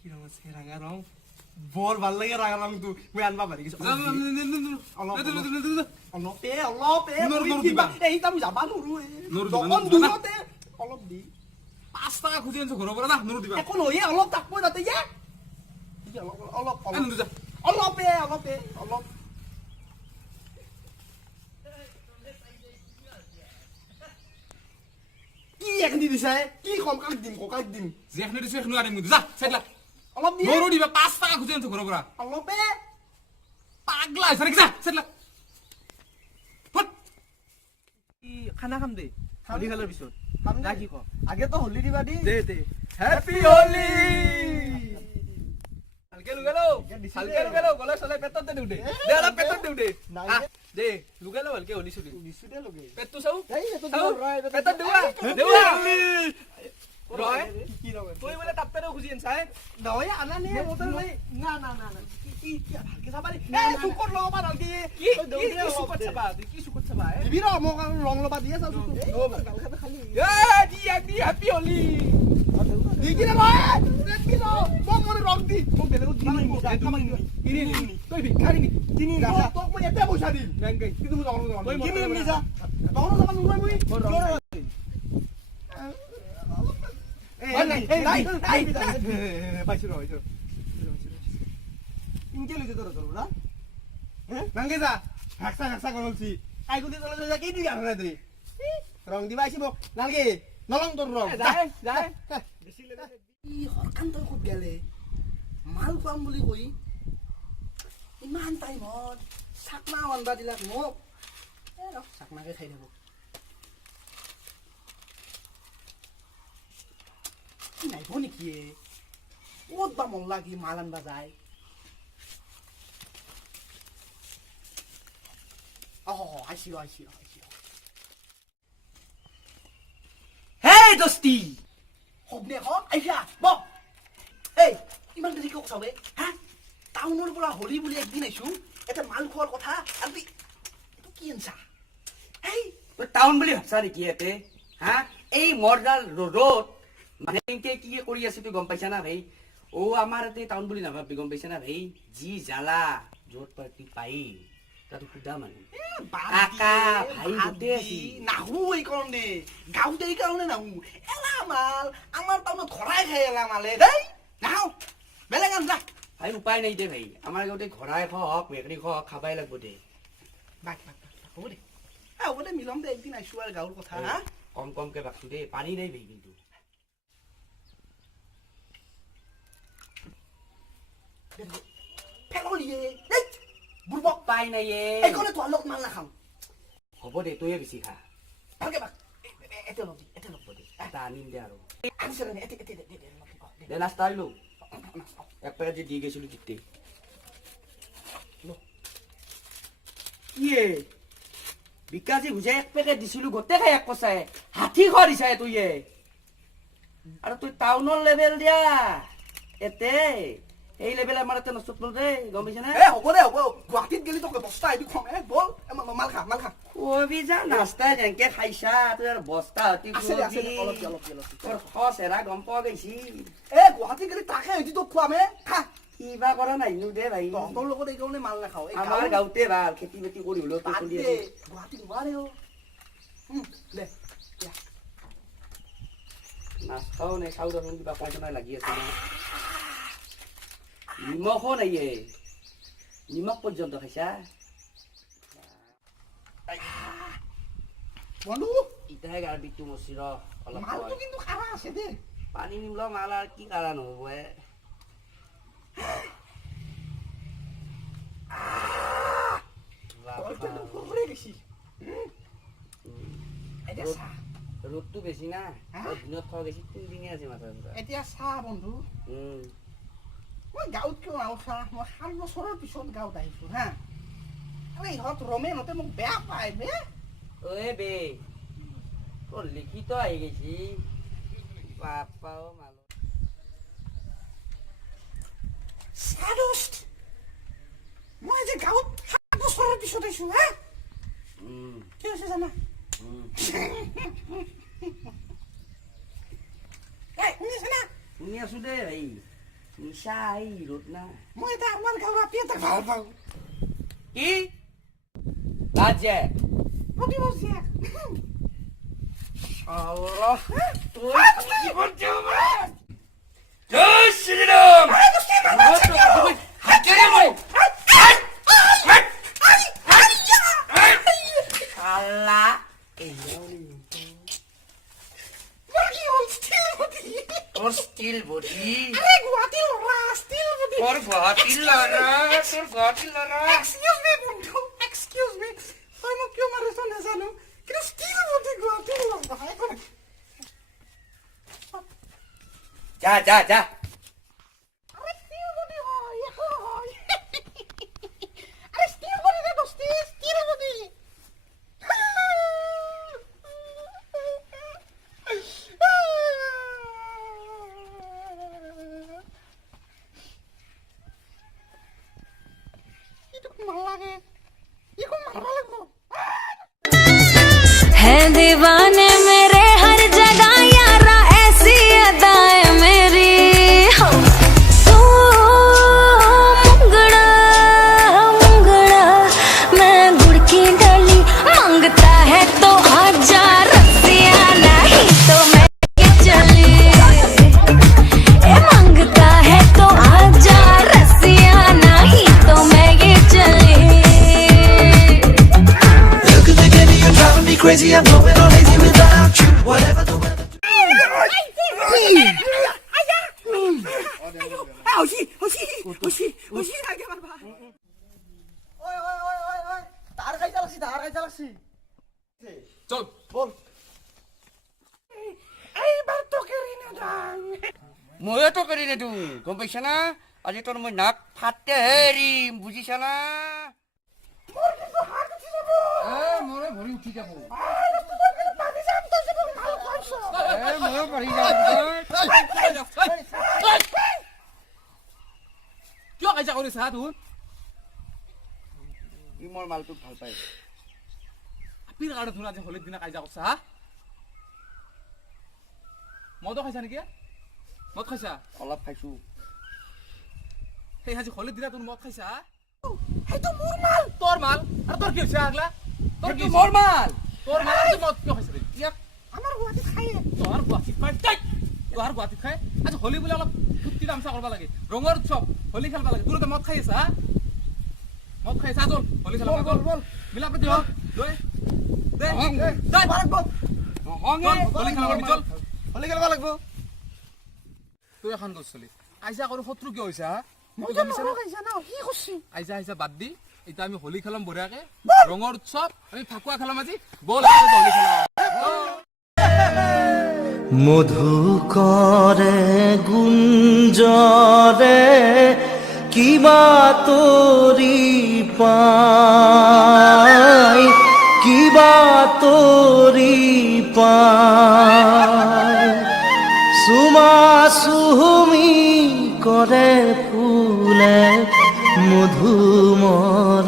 কি ৰং আছে ৰঙা ৰং বৰ ভাল লাগে ৰঙা ৰংটো মই আনবা পাৰি কিছু অলপ দি 5 টাকা খুজি আনছো ঘৰৰ পৰা না নুৰু দিবা একো নহয় অলপ তাকব তাতে যে অলপ কি এখনি দিছে কি কম কাক দিম যেখনে দিছো এখনো আনিম যা চাইলা অলপ দিয়ে নুৰু দিবা 5 টাকা খুজি আনছো ঘৰৰ পৰা অলপে পাগলা হৈছে নেকি যা চাইলা খানা খাম দে হলি খেলাৰ পিছত না কি ক আগে তো হলি দিবা দি দে হ্যাপি হোলি হালকে লুগালো গলে চলে পেটত দিউ দে অলপ পেটত দিউ দে দে লুগালো হালকে হলি চলি দিছু দে লগে পেটটো চাও এই এটো পেটত দেৱা ৰয় কি লগে তুই বলে তাপতে খুজি আনছাই নহয় আনা নে মোটৰ লৈ না কি ভালকে চাবা এ সুকৰ লবা নালকি কি সুকৰ চাবা কি সুকৰ চাবা দিবি ৰ মোক ৰং লবা দিয়ে চাও সুকর গাল খালি এ দি হ্যাপি হোলি দি কি রে কি ল মোক মনে ৰং দি মোক বেলেগত দি নি তই ভিক্ষাৰী নি তিনি তোক মই এতে পইচা দিম নেংগে কিন্তু মই ৰং লবা কি মিম নিছা ৰং লবা নুলাই মই নাই পাইছো ইনকে লইছে তোর তোর না নাঙ্গে যা হাকসা করলছি আইগুদি চলে যা কি দি গান রে তুই রং দিবা আইছি মোক নালগে নলং তোর রং যায় ই হরকান তোর খুব গেলে মাল পাম বুলি কই ইমান টাইমত চাকনা আনবা দিলাক মোক এ ৰ চাকনাকে খাই থাকো কি নাইব নেকি ক'ত বা মন লাগি মাল আনবা যায় আইছি হেই দস্তি হবনে হক আইছা ব এই ইমান দেৰি কিয় চাবে হা টাউনৰ পৰা হলি বুলি একদিন আইছো এটা মাল খোৱাৰ কথা আৰু তুই এইটো কি আনছা এই টাউন বুলি ভাবছা নেকি ইয়াতে হা এই মৰডাল ৰ'দত মানে কি কৰি আছে তুই গম পাইছা না ভাই ও আমাৰ ইয়াতে টাউন বুলি নাভাবি গম পাইছা না ভাই যি জ্বালা য'ত পাৰ্টি পাই তাতো সুধা মানুহ কাকা ভাই গোটেই আছি নাহো এই কাৰণে গাঁৱত এই কাৰণে নাহো এলা মাল আমাৰ টাউনত ঘৰাই খাই এলা মালে দেই নাহো বেলেগ আনছা ভাই উপায় নাই দে ভাই আমাৰ গোটেই ঘৰাই হওক মেকৰি হওক খাবাই লাগব দে হ'ব দে মিলম দে একদিন আইছো আৰু গাঁৱৰ কথা হা কমকে বাকছো দে পানী নাই ভাই কিন্তু ফেললিয়ে এই বুৰবক পাই নাই এইখনে তোৰ লগত মাল নাখাম হ'ব দে তয়ে বেছি খা ভালকে বাক এতে লগ দে এটা আনিম দে আৰু আনিছে এতে দে নাস্তা আহিলো এক পেকেট যে দি গৈছিলো তিতে ইয়ে বিকাশী বুজাই এক পেকেট দিছিলো গোটেই খাই এক কচাই হাতী খোৱা দিছাই তইয়ে আৰু তই টাউনৰ লেভেল দিয়া এতে এই লেভেল আমাৰ এতে নষ্ট দে গম পাইছা না হ'ব দে হ'ব গুৱাহাটীত গেলি তোক বস্তা আইবি খম বল মাল খা কবি যা নাস্তা যেনকে খাইছা তোৰ আৰু বস্তা হতি অলপ তোৰ খচ এৰা গম পোৱা গৈছি এ গুৱাহাটী গেলি তাকে হইতি তোক খুৱামে খা কিবা কৰা নাইনো দে ভাই তহঁতৰ লগত এই কাৰণে মাল নাখাও আমাৰ গাঁৱতে ভাল খেতি বাতি কৰি হলেও তোৰ চলি আছে গুৱাহাটী নোৱাৰে দে নাস্তাও নাই খাও দেখোন কিবা পইচা লাগি আছে নিমখো নাই নিমখ পৰ্যন্ত খাইছা বন্ধু ইটাহে গাৰ বিটু মচি ৰ অলপ মালটো কিন্তু খাৰা আছে দে পানী নিমলা মাল আৰু কি কাৰণ হ'ব ৰ'দটো বেছি না দিনত খোৱা বেছি 3 দিনে আছে মাথা এতিয়া চাহ বন্ধু মই গাঁৱত কিয় নাও চাহ মই 7 বছৰৰ পিছত গাঁৱত আহিছো হা ইহঁত ৰমেনহঁতে মোক বেয়া পায় বে ঐ বে তোৰ লিখিত আহি গৈছি বাপাও মাল সাদোষ্ট মই যে গাঁৱত 7 বছৰৰ পিছত আহিছো হা কি হৈছে জানা এই শুনিছে না শুনি আছো দে ভাই নিশা এই ৰ'দ না মই এটা আমাৰ গাঁৱৰ ৰাতি এটা ভাল পাওঁ কি বাজে প্ৰতি বছৰ আল্লাহ তুই জীবন যাবা জয় শ্রীরাম হাতে মই আল্লাহ এই কি হ'ল ষ্টিল বডি তোর স্টিল বডি আরে গুৱাহাটী লৰা ষ্টিল বডি তোৰ গুৱাহাটী লৰা এক্সকিউজ মি বন্ধু এক্সকিউজ মি তই মোক কিয় মাৰিছ নাজানো কিন্তু ষ্টিল বডি গুৱাহাটী লৰা যা যা যা আরে ষ্টিল বডি হয় আরে ষ্টিল বডি রে দোস্তি ষ্টিল বডি हैं दीवाने मेरे हर जगह यारा ऐसी अदाएं मेरी हो तू मुंगड़ा मुंगड़ा मैं गुड़ की डाली मांगता है तो आजा रसिया नहीं तो मैं ये चली ए मांगता है तो आजा रसिया नहीं तो मैं ये चली Crazy, I'm going all lazy without you. Whatever the weather. তার খাইতে লাগছি চল বল এইবার তোকে ঋণে দাং ময়ো তো কৰি নেদো গম পাইছা না আজি তোৰ মই নাক ফাটে হেৰিম বুজিছা না মোৰ কিন্তু হাত উঠি যাব মোৰে ভৰি উঠি যাব পানী যাম তই যে ভাল খাইছ ময়ো পাৰি যাম কিয় কাজিয়া কৰিছা তোৰ ই মোৰ মালটোক ভাল পায় আপিৰ কাৰণে তোৰ আজি হলিৰ দিনা কাজিয়া কৰিছা হা মদো খাইছা নেকি মদ খাইছা অলপ খাইছো সেই আজি হলিৰ দিনা তোৰ মদ খাইছা সেইটো মোৰ মাল তোৰ মাল আৰু তোৰ কি হৈছে আগলা তোৰ কি মোৰ মাল তোৰ মাল আৰু মদ কিয় খাইছা ইয়াক আমাৰ গুৱাহাটীত খায়ে তোৰ গুৱাহাটীত খাই তাই তোৰ গুৱাহাটীত খাই আজি হলি বুলি অলপ ফূৰ্তি তামচা কৰিব লাগে ৰঙৰ উৎসৱ হলি খেলব লাগে তোৰ মদ খাই আছা মদ খাই আছা তোৰ হলি খেলব বল বল মিলাপ দি হল দে দে দে বাৰক বল হলি খেলব আমি চল হলি খেলবা লাগব তুই এখন দোষ চলি আইজা কৰো শত্ৰু কিয় হৈছে হা মই জানো খাইছা না কি কৰছি আইজা আইজা বাদ দি এতিয়া আমি হোলী খেলাম বঢ়িয়াকে ৰঙৰ উৎসৱ আমি ফাকুৱা খেলাম আজি বল হোলী খেলাম মধু কৰে গুঞ্জৰে কিবা তোৰি পাই কিবা তোৰি পাই চুমা চুমি কৰে ফুলে মধুমৰয়া